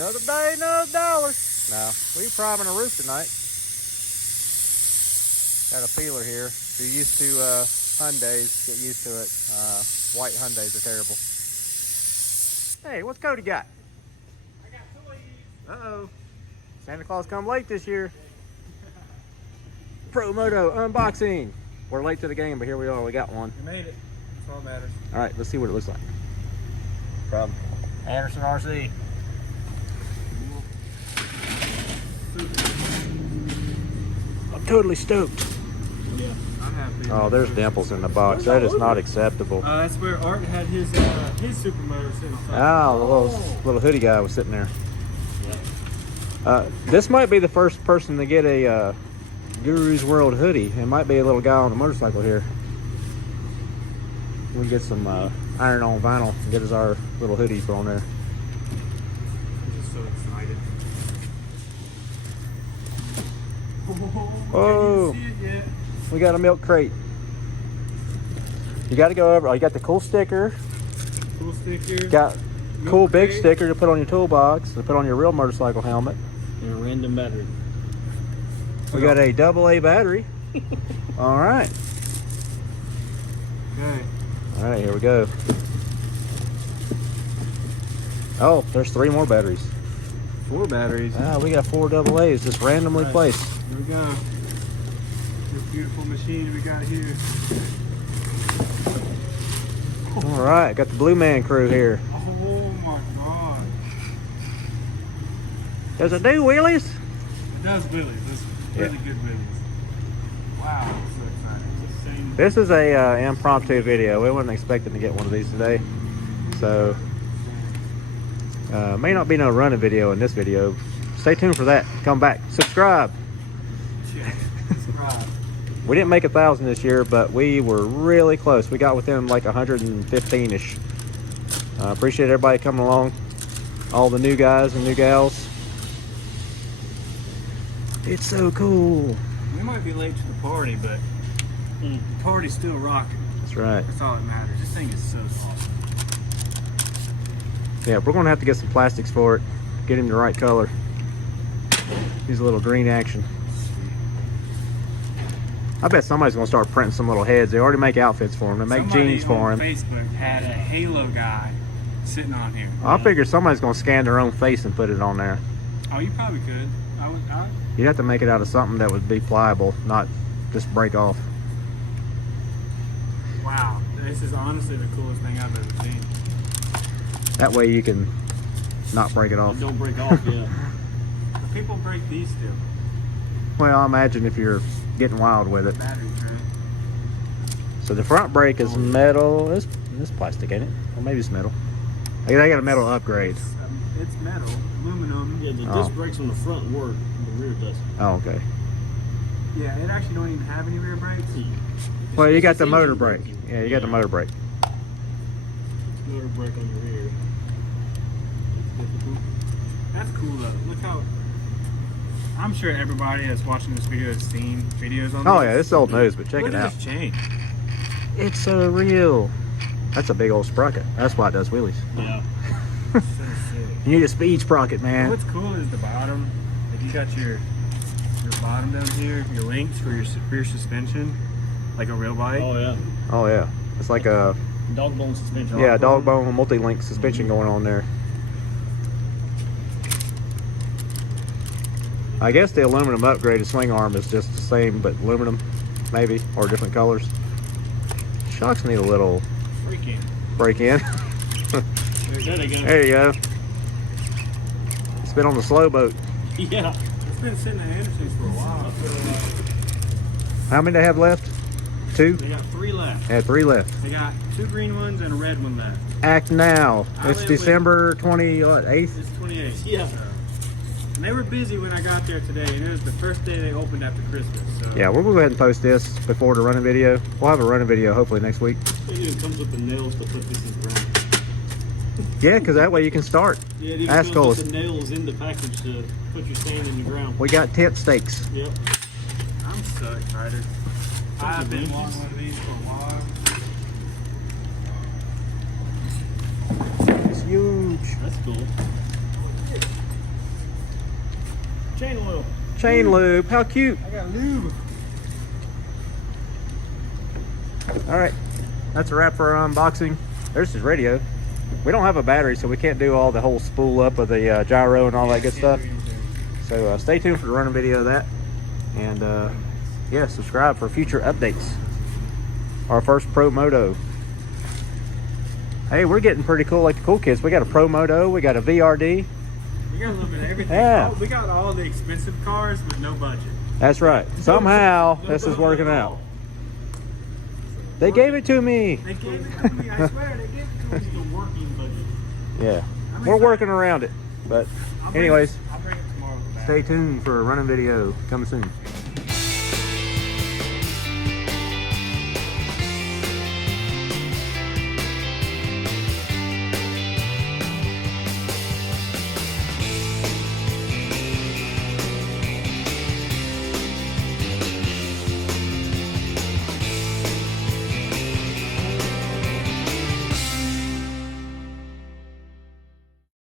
Another day, another dollar. No, we priming a roof tonight. Got a peeler here. If you're used to Hyundais, get used to it. White Hyundais are terrible. Hey, what's Cody got? I got toys. Uh-oh. Santa Claus come late this year. Pro Moto unboxing. We're late to the game, but here we are. We got one. You made it. That's all that matters. All right, let's see what it looks like. From Anderson RC. I'm totally stoked. Yeah, I'm happy. Oh, there's dimples in the box. That is not acceptable. That's where Art had his supermoto sitting on top. Ah, the little hoodie guy was sitting there. This might be the first person to get a Guru's World hoodie. It might be a little guy on the motorcycle here. We get some iron on vinyl and get us our little hoodie put on there. I'm just so excited. Oh, I didn't see it yet. we got a milk crate. You got to go over. Oh, you got the cool sticker. Cool sticker. Got Milk cool big crate. sticker to put on your toolbox to put on your real motorcycle helmet. And a random battery. We got a AA battery. All right. Okay. All right, here we go. Oh, there's 3 more batteries. 4 batteries. Ah, we got 4 AA's just randomly Right. placed. Here we go. This beautiful machine we got here. All right, got the Blue Man crew here. Oh my god. Does it do wheelies? It does wheelies. It's really good wheelies. Wow, I'm so excited. It's the same. This is a impromptu video. We wasn't expecting to get one of these today. So, may not be no running video in this video. Stay tuned for that. Come back. Subscribe. Yeah, subscribe. We didn't make 1,000 this year, but we were really close. We got within like 115-ish. Appreciate everybody coming along. All the new guys and new gals. It's so cool. We might be late to the party, but the party's still rocking. That's right. That's all that matters. This thing is so awesome. Yeah, we're gonna have to get some plastics for it. Get him the right color. Use a little green action. I bet somebody's gonna start printing some little heads. They already make outfits for him. They make jeans for him. Facebook had a Halo guy sitting on here. I figure somebody's gonna scan their own face and put it on there. Oh, you probably could. I You'd have to make it out of something that would be pliable, not just break off. wow, this is honestly the coolest thing I've ever seen. That way you can not break it off. Don't break off, yeah. People break these still. Well, I imagine if you're getting wild with it. Battery tray. So the front brake is metal. It's plastic, ain't it? Or maybe it's metal. They got a metal upgrade. It's metal, aluminum. Yeah, the Oh. disc brakes on the front work, the rear doesn't. Oh, okay. Yeah, it actually don't even have any rear brakes. Well, you got It's the motor engine brake. braking. Yeah, you got the motor brake. Motor brake on the rear. That's cool though. Look how. I'm sure everybody that's watching this video has seen videos on Oh this. yeah, this is old news, but check Look it at out. this chain. It's so real. That's a big old sprocket. That's why it does wheelies. Yeah. So sick. You need a speed sprocket, man. What's cool is the bottom. Like you got your bottom down here, your links for your rear suspension, like a real bike. Oh, yeah. Oh yeah, it's like a Dog bone suspension. yeah dog bone multi-link suspension going on there. I guess the aluminum upgraded swing arm is just the same, but aluminum, maybe, or different colors. Shocks need a little Freaking. break in. There's that again. There you go. It's been on the slow boat. Yeah. It's been sitting at Anderson's for a while. How many they have left? 2? They got 3 left. They have 3 left. They got 2 green ones and a red one left. Act now. I It's live with- December 28th. It's 28. Yeah. And they were busy when I got there today, and it was the first day they opened after Christmas. So Yeah, we'll go ahead and post this before the running video. We'll have a running video hopefully next week. It even comes with the nails to put this in the ground. Yeah, because that way you can start. Yeah, it even That's comes cool. with the nails in the package to put your stand in the ground. We got tent stakes. Yep. I'm so excited. I've been wanting one of these for a while. It's huge. That's cool. Chain lube. How cute. I got lube. All right, that's a wrap for our unboxing. There's his radio. We don't have a battery, so we can't do all the whole spool up of the gyro and all that good stuff. So stay tuned for the running video of that. And yeah, subscribe for future updates. Our first Pro Moto. Hey, we're getting pretty cool like the cool kids. We got a Pro Moto, we got a VRD. We got a little bit of everything. Yeah. We got all the expensive cars with no budget. That's right. Somehow this is working out. They gave it to me. They gave it to me. I swear they gave it to me. The working budget. Yeah, we're working around it. But anyways, I'll bring it tomorrow. stay tuned for a running video coming soon.